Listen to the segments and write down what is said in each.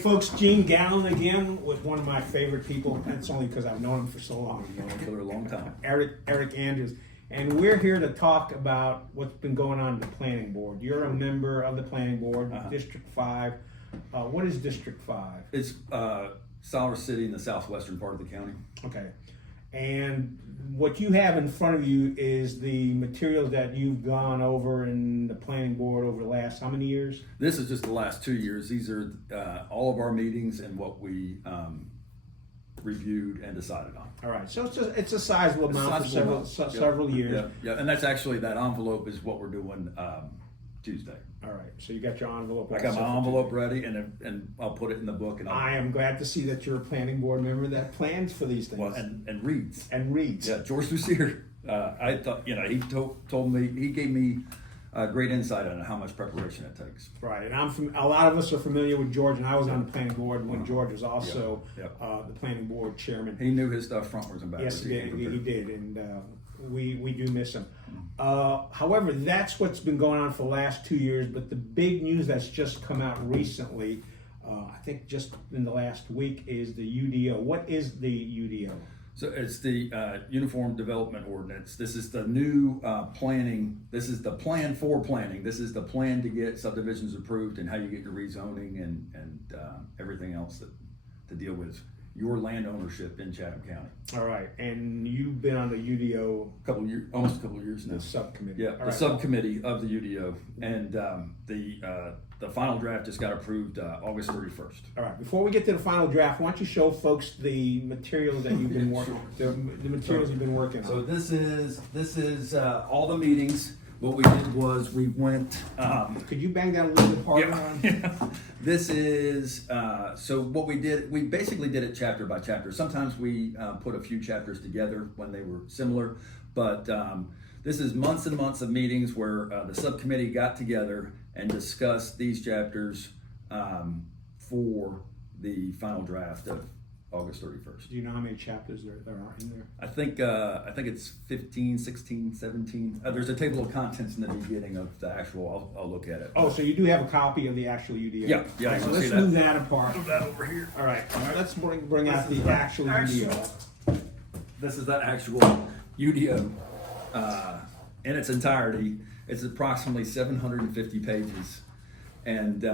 folks, Gene Galin again with one of my favorite people. And it's only because I've known him for so long. We've known him for a long time. Eric Andrews. And we're here to talk about what's been going on in the planning board. You're a member of the planning board, District 5. What is District 5? It's Siler City in the southwestern part of the county. Okay. And what you have in front of you is the materials that you've gone over in the planning board over the last how many years? This is just the last 2 years. These are all of our meetings and what we reviewed and decided on. All right, so it's a sizable amount for several years. Yeah, and that's actually, that envelope is what we're doing Tuesday. All right, so you got your envelope. I got my envelope ready, and I'll put it in the book. And I am glad to see that you're a planning board member that plans for these things. Well, and reads. And reads. Yeah, George Lucier. I thought, he told me, he gave me great insight on how much preparation it takes. Right, and a lot of us are familiar with George, and I was on the planning board when George was also the planning board chairman. He knew his stuff frontwards and backwards. Yes, he did, and we do miss him. However, that's what's been going on for the last 2 years, but the big news that's just come out recently, I think just in the last week, is the UDO. What is the UDO? So it's the Uniform Development Ordinance. This is the new planning. This is the plan for planning. This is the plan to get subdivisions approved and how you get your rezoning and everything else to deal with your land ownership in Chatham County. All right, and you've been on the UDO almost a couple of years now. The subcommittee. Yeah, the subcommittee of the UDO, and the final draft just got approved August 31st. All right, before we get to the final draft, why don't you show folks the materials that you've been working, the materials you've been working on. So this is all the meetings. What we did was we went. Could you bang that a little bit harder? Yeah. This is so what we did. We basically did it chapter by chapter. Sometimes we put a few chapters together when they were similar, but this is months and months of meetings where the subcommittee got together and discussed these chapters for the final draft of August 31st. Do you know how many chapters there are in there? I think it's 15, 16, 17. There's a table of contents in the beginning of the actual. I'll look at it. Oh, so you do have a copy of the actual UDO? Yeah. Right, so let's move that apart. Move that over here. All right. Let's bring out the actual UDO. This is the actual UDO in its entirety. It's approximately 750 pages, and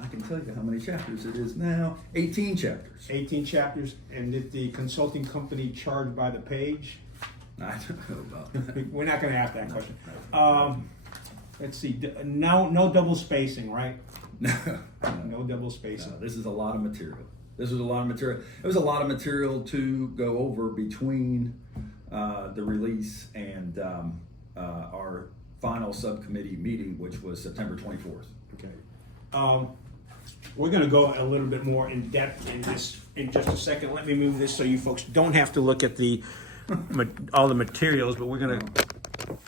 I can tell you how many chapters it is now. 18 chapters. 18 chapters. And did the consulting company charge by the page? I don't know about that. We're not going to ask that question. Let's see. No double spacing, right? No double spacing. No, this is a lot of material. This was a lot of material. It was a lot of material to go over between the release and our final subcommittee meeting, which was September 24th. Okay. We're going to go a little bit more in depth in this in just a second. Let me move this so you folks don't have to look at all the materials, but we're going to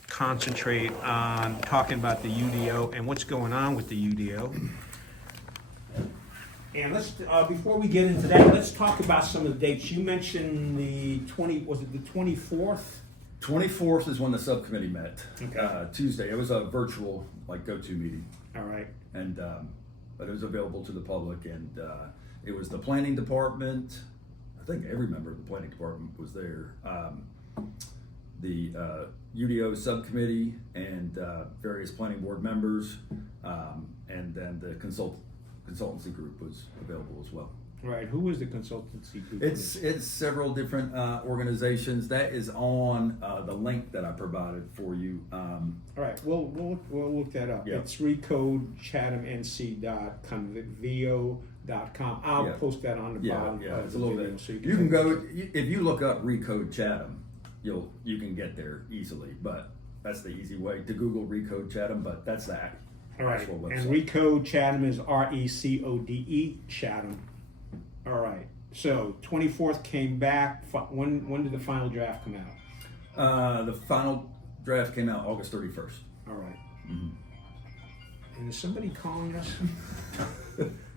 concentrate on talking about the UDO and what's going on with the UDO. And let's before we get into that, let's talk about some of the dates. You mentioned the 24th? 24th is when the subcommittee met. Okay. Tuesday. It was a virtual go-to meeting. All right. And but it was available to the public, and it was the planning department. I think every member of the planning department was there. The UDO subcommittee and various planning board members, and then the consultancy group was available as well. Right. Who is the consultancy group? It's several different organizations. That is on the link that I provided for you. All right, we'll look that up. Yeah. It's recodechathamnc.convio.com. I'll post that on the bottom. Yeah, it's a the little video, bit. so You can go if you look up Recode Chatham, you can get there easily. But that's the easy way to Google Recode Chatham. But that's that. All right, actual website. and Recode Chatham is RECODE Chatham. All right. So 24th came back. When did the final draft come out? The final draft came out August 31st. All right. Mm-hmm. And is somebody calling us?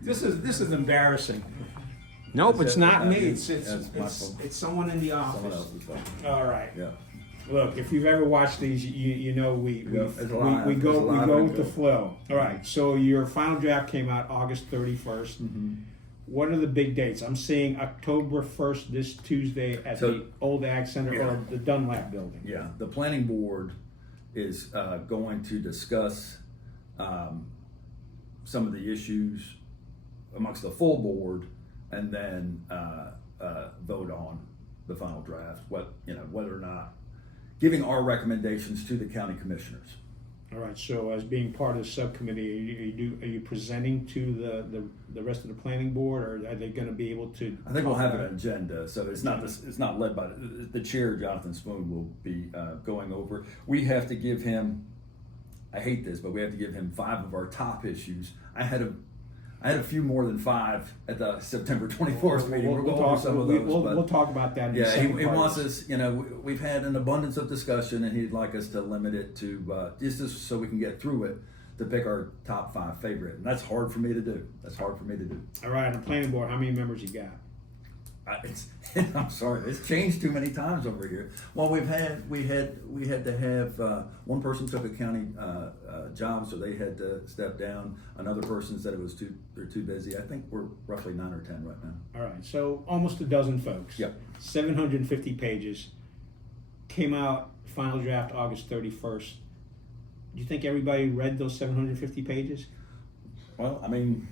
This is embarrassing. Nope, it's not me. It's someone in the office. Someone else's phone. All right. Yeah. Look, if you've ever watched these, you know we Yeah, there's a lot- we there's a go lot of with the it. flow. All right. So your final draft came out August 31st. What are the big dates? I'm seeing October 1st, this Tuesday at So- the Old Ag Center Yeah. or the Dunlap building. Yeah, the planning board is going to discuss some of the issues amongst the full board, and then vote on the final draft. Whether or not giving our recommendations to the county commissioners. All right. So as being part of the subcommittee, are you presenting to the rest of the planning board, or are they going to be able to? I think we'll talk have about an agenda, so it's not led by the chair. Jonathan Spoon will be going over. We have to give him. I hate this, but we have to give him 5 of our top issues. I had a few more than 5 at the September 24th meeting. We'll go over some of those. We'll talk about that. In the Yeah, second he part. wants us. We've had an abundance of discussion, and he'd like us to limit it to just so we can get through it, to pick our top 5 favorite, and that's hard for me to do. All right. On the planning board, how many members you got? I'm sorry, it's changed too many times over here. Well, we had to have one person took a county job, so they had to step down. Another person said they're too busy. I think we're roughly 9 or 10 right now. All right. So almost a dozen folks. Yep. 750 pages. Came out final draft August 31st. Do you think everybody read those 750 pages? Well, I mean,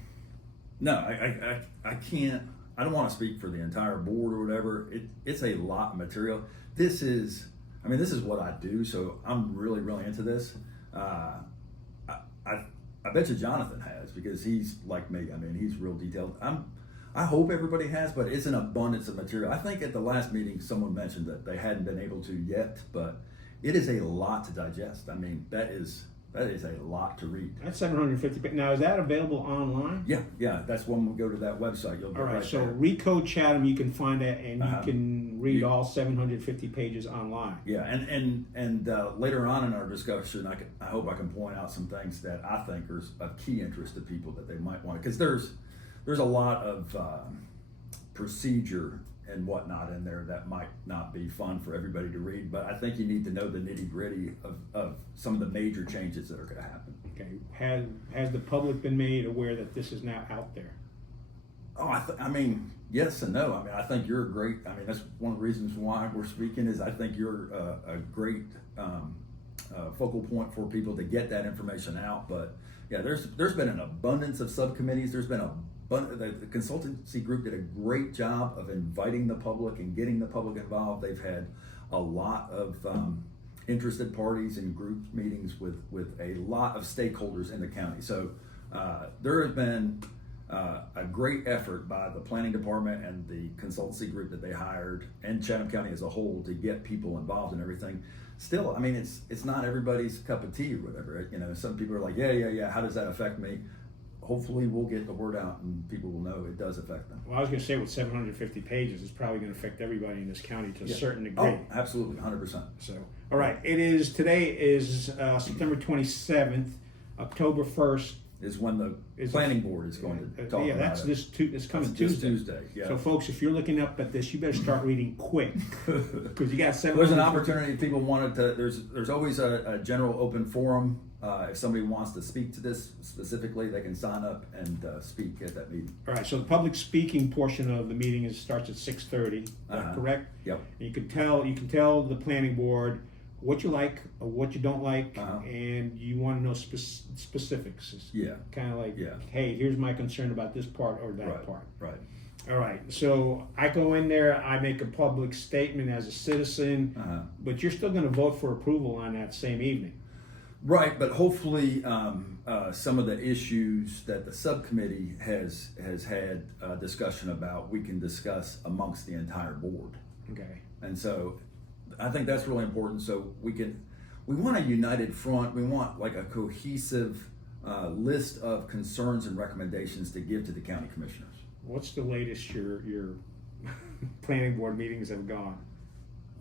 no, I can't. I don't want to speak for the entire board or whatever. It's a lot of material. This is what I do, so I'm really into this. I bet you Jonathan has, because he's like me. I mean, he's real detailed. I hope everybody has, but it's an abundance of material. I think at the last meeting someone mentioned that they hadn't been able to yet, but it is a lot to digest. I mean, that is a lot to read. That's 750 pages. Now, is that available online? Yeah. That's when we go to that website. You'll go All right. right So there. Recode Chatham, you can find that, and you can read You- all 750 pages online. Yeah, and later on in our discussion, I hope I can point out some things that I think are of key interest to people that they might want, because there's a lot of procedure and whatnot in there that might not be fun for everybody to read, but I think you need to know the nitty-gritty of some of the major changes that are going to happen. Okay. Has the public been made aware that this is now out there? Oh, I mean, yes and no. I mean, I think you're a great. I mean, that's one of the reasons why we're speaking, is I think you're a great focal point for people to get that information out. But yeah, there's been an abundance of subcommittees. There's been the consultancy group did a great job of inviting the public and getting the public involved. They've had a lot of interested parties and group meetings with a lot of stakeholders in the county. So there has been a great effort by the planning department and the consultancy group that they hired, and Chatham County as a whole, to get people involved in everything. Still, I mean, it's not everybody's cup of tea or whatever. Some people are like, yeah, how does that affect me? Hopefully we'll get the word out and people will know it does affect them. Well, I was going to say, with 750 pages, it's probably going to affect everybody in this county to a certain degree. Oh, absolutely, 100%. So, all right, today is September 27th, October 1st. Is when the planning board is going to talk Yeah, about that's it. this coming That's Tuesday. this Tuesday, yeah. So, folks, if you're looking up at this, you better start reading quick, because you got 750. There's an opportunity. People wanted to. There's always a general open forum. If somebody wants to speak to this specifically, they can sign up and speak at that meeting. All right, so the public speaking portion of the meeting starts at 6:30. Is that correct? Yep. And you can tell the planning board what you like or what you don't like, Uh-huh. and you want to know specifics. It's Yeah. kind of like, Yeah. hey, here's my concern about this part or that Right. part. Right. All right, so I go in there, I make a public statement as a citizen, Uh-huh. but you're still going to vote for approval on that same evening. Right, but hopefully some of the issues that the subcommittee has had discussion about, we can discuss amongst the entire board. Okay. And so I think that's really important. So we want a united front. We want like a cohesive list of concerns and recommendations to give to the county commissioners. What's the latest your planning board meetings have gone?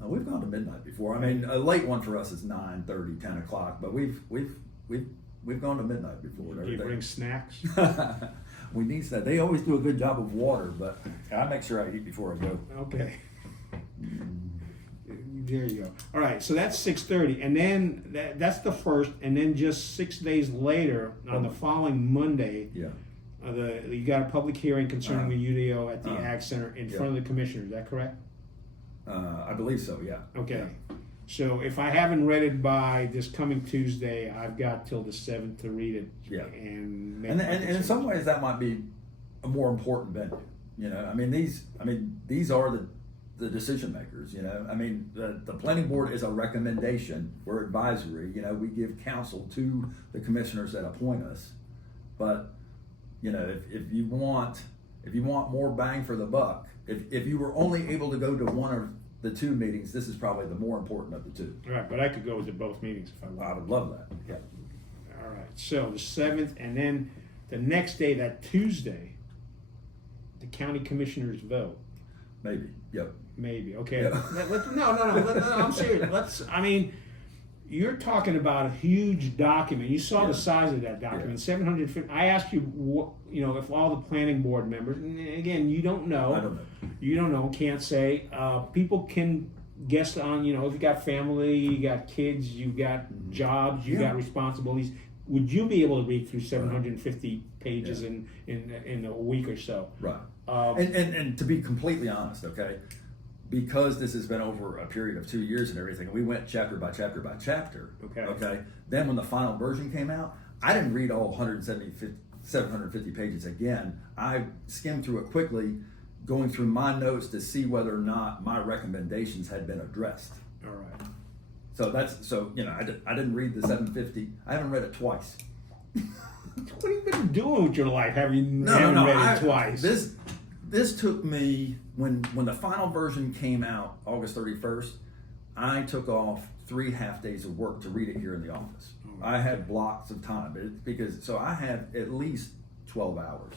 We've gone to midnight before. I mean, a late one for us is 9:30, 10 o'clock, but we've gone to midnight before. Do you bring snacks? We need that. They always do a good job of water, but I make sure I eat before I go. Okay. There you go. All right, so that's 6:30, and then that's the first, and then just 6 days later, on the following Monday, Yeah. You got a public hearing concerning the UDO at the Ag Center in Yeah. front of the commissioners. Is that correct? I believe so. Yeah. Okay. Yeah. So if I haven't read it by this coming Tuesday, I've got till the 7th to read it. Yeah. And make And my in decision. some ways that might be a more important venue. You know, these are the decision makers. You know, the planning board is a recommendation. We're advisory. You know, we give counsel to the commissioners that appoint us. But you know, if you want more bang for the buck, if you were only able to go to one or the two meetings, this is probably the more important of the two. All right, but I could go to both meetings if I I wanted. would love that. Yeah. All right, so the 7th, and then the next day, that Tuesday, the county commissioners vote. Maybe. Yep. Maybe, okay. Yeah. No, I'm serious. You're talking about a huge document. You saw the size of that document, 750. I asked you, if all the planning board members, and again, you don't know. I don't know. You don't know, can't say. People can guess on, if you got family, you got kids, you got jobs, you got responsibilities. Would you be able to read through 750 pages in a week or so? Right. And to be completely honest, okay, because this has been over a period of 2 years and everything, we went chapter by chapter by chapter. Okay. Then when the final version came out, I didn't read all 750 pages again. I skimmed through it quickly, going through my notes to see whether or not my recommendations had been addressed. All right. I didn't read the 750. I haven't read it twice. What have you been doing with your life? Have you haven't read it twice? This took me, when the final version came out, August 31st, I took off 3 half days of work to read it here in the office. I had blocks of time, so I have at least 12 hours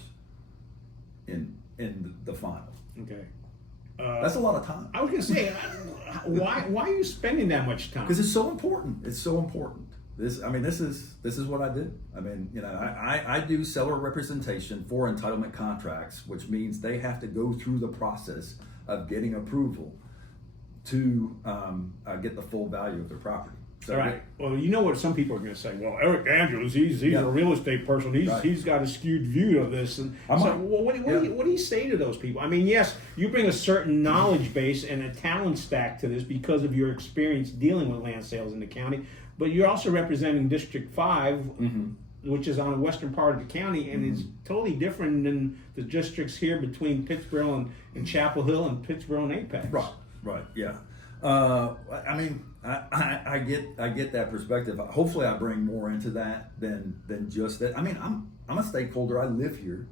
in the final. Okay. That's a lot of time. I was going to say, why are you spending that much time? Because it's so important. It's so important. This is what I do. I do seller representation for entitlement contracts, which means they have to go through the process of getting approval to get the full value of their property. So all right. Well, you know what some people are going to say. Well, Eric Andrews, he's a real estate person. He's got a skewed view of this. And what do you say to those people? I mean, yes, you bring a certain knowledge base and a talent stack to this because of your experience dealing with land sales in the county. But you're also representing District 5, which is on the western part of the county, and is totally different than the districts here between Pittsboro and Chapel Hill and Pittsboro and Apex. Right. Yeah. I get that perspective. Hopefully, I bring more into that than just that. I'm a stakeholder. I live here.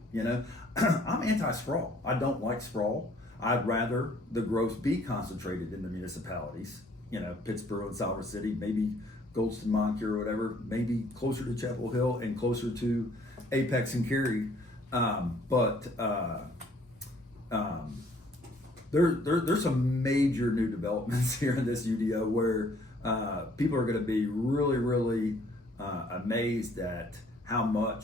I'm anti-sprawl. I don't like sprawl. I'd rather the growth be concentrated in the municipalities. Pittsboro and Siler City, maybe Goldston, Moncure, or whatever. Maybe closer to Chapel Hill and closer to Apex and Cary. There's some major new developments here in this UDO where people are going to be really, really amazed at how much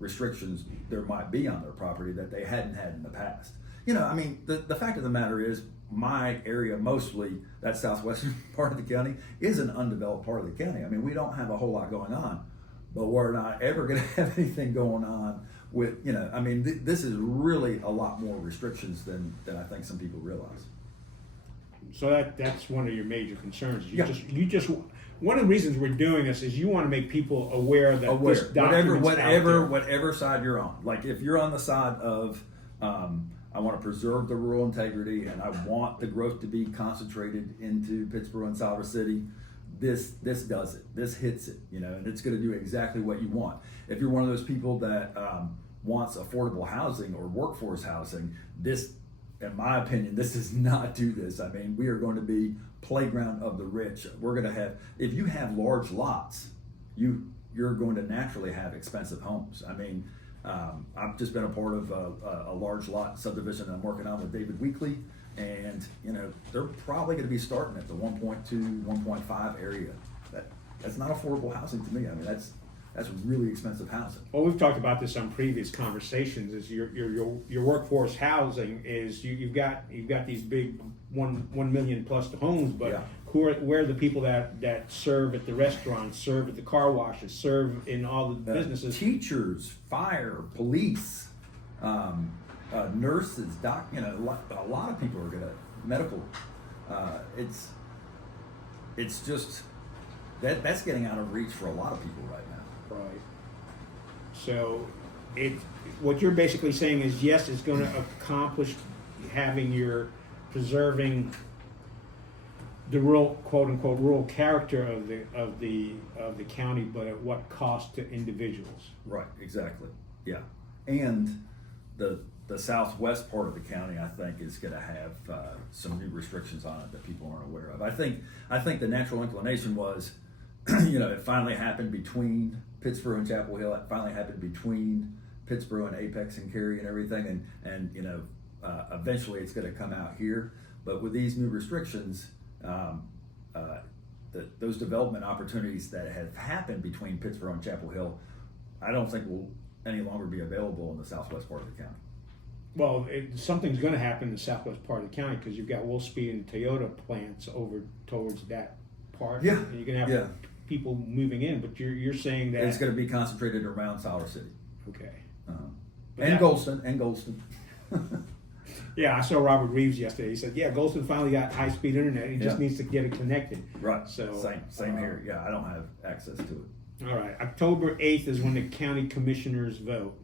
restrictions there might be on their property that they hadn't had in the past. The fact of the matter is, my area, mostly that southwestern part of the county, is an undeveloped part of the county. We don't have a whole lot going on, but we're not ever going to have anything going on with, this is really a lot more restrictions than I think some people realize. So that's one of your major concerns. You just one of the reasons we're doing this is you want to make people aware that this document's out there. Whatever side you're on. Like if you're on the side of I want to preserve the rural integrity and I want the growth to be concentrated into Pittsboro and Siler City, this does it. This hits it, and it's going to do exactly what you want. If you're one of those people that wants affordable housing or workforce housing, this, in my opinion, this does not do this. We are going to be playground of the rich. We're going to have, if you have large lots, you're going to naturally have expensive homes. I've just been a part of a large lot subdivision that I'm working on with David Weekly, and they're probably going to be starting at the 1.2, 1.5 area. That's not affordable housing to me. That's really expensive housing. Well, we've talked about this on previous conversations. Is your workforce housing is you've got these big 1 million plus homes, but Yeah. where are the people that serve at the restaurants, serve at the car washes, serve in all the businesses? Teachers, fire, police, nurses, a lot of people are gonna medical. It's just that's getting out of reach for a lot of people right now. Right. So, what you're basically saying is yes, it's going to accomplish having your preserving the rural, quote unquote, rural character of the county, but at what cost to individuals? Right. Exactly. Yeah. And the southwest part of the county, I think, is going to have some new restrictions on it that people aren't aware of. I think the natural inclination was, it finally happened between Pittsboro and Chapel Hill. It finally happened between Pittsboro and Apex and Cary and everything, and eventually it's going to come out here. But with these new restrictions, those development opportunities that have happened between Pittsboro and Chapel Hill, I don't think will any longer be available in the southwest part of the county. Well, something's going to happen in the southwest part of the county because you've got Wolfspeed and Toyota plants over towards that part. Yeah. And you're going to have people moving in, but you're saying that It's going to be concentrated around Siler City. Okay. And Golston. Yeah, I saw Robert Reeves yesterday. He said, "Yeah, Golston finally got high-speed internet. He just needs to get it connected." Right. So Same here. Yeah, I don't have access to it. All right. October 8th is when the county commissioners vote.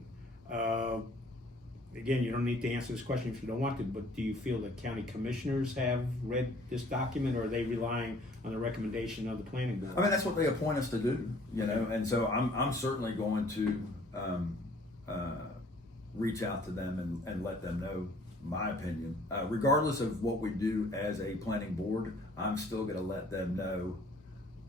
Again, you don't need to answer this question if you don't want to, but do you feel that county commissioners have read this document, or are they relying on the recommendation of the planning board? I mean, that's what they appoint us to do, and so I'm certainly going to reach out to them and let them know my opinion. Regardless of what we do as a planning board, I'm still going to let them know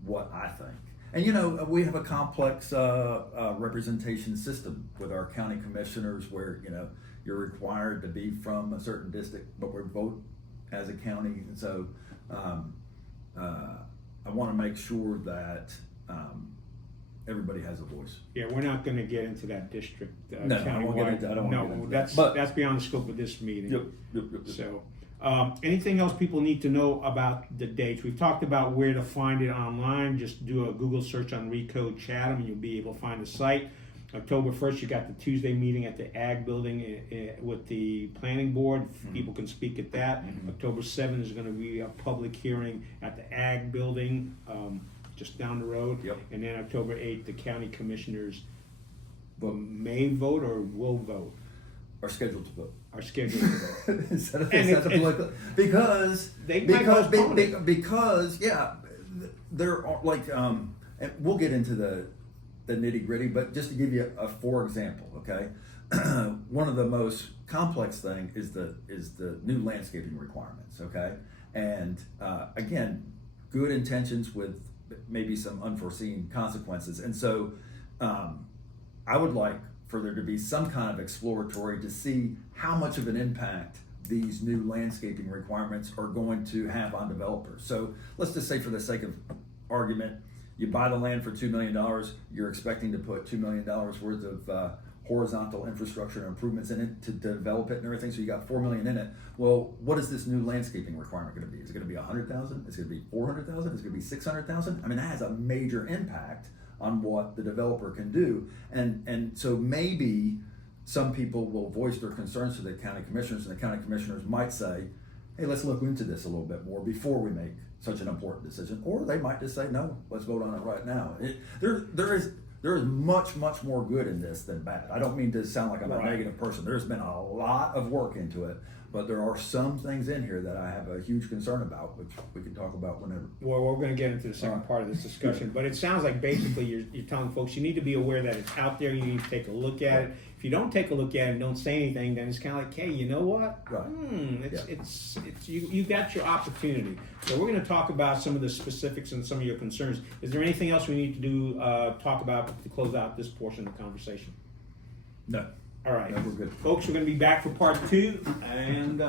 what I think. And we have a complex representation system with our county commissioners where you're required to be from a certain district, but we vote as a county, and so I want to make sure that everybody has a voice. Yeah, we're not going to get into that district No, I don't want to get into that. That's beyond the scope of this meeting. Yep. So, anything else people need to know about the dates? We've talked about where to find it online. Just do a Google search on Recode Chatham, and you'll be able to find the site. October 1st, you got the Tuesday meeting at the Ag Building with the Planning Board. Mm-hmm. People can speak at that. Mm-hmm. October 7th is going to be a public hearing at the Ag Building, just down the road. Yep. And then October 8th, the county commissioners may vote or will vote. Are scheduled to vote. Are scheduled to vote. Because there are and we'll get into the nitty gritty, but just to give you a for example, okay, one of the most complex thing is the new landscaping requirements, okay, and again, good intentions with maybe some unforeseen consequences, and so I would like for there to be some kind of exploratory to see how much of an impact these new landscaping requirements are going to have on developers. So let's just say, for the sake of argument, you buy the land for $2 million, you're expecting to put $2 million worth of horizontal infrastructure improvements in it to develop it and everything, so you got $4 million in it. Well, what is this new landscaping requirement going to be? Is it going to be $100,000? Is it going to be $400,000? Is it going to be $600,000? I mean, that has a major impact on what the developer can do, and so maybe some people will voice their concerns to the county commissioners, and the county commissioners might say, hey, let's look into this a little bit more before we make such an important decision, or they might just say, no, let's vote on it right now. There is much more good in this than bad. I don't mean to sound like I'm a negative person. There's been a lot of work into it, but there are some things in here that I have a huge concern about, which we can talk about whenever. Well, we're going to get into the second part of this discussion, but it sounds like basically you're telling folks you need to be aware that it's out there. You need to take a look at it. If you don't take a look at it and don't say anything, then it's kind of like, hey, you know what? Right. You got your opportunity. So we're going to talk about some of the specifics and some of your concerns. Is there anything else we need to do talk about to close out this portion of the conversation? No. All right. No, we're good. Folks, we're going to be back for part 2, and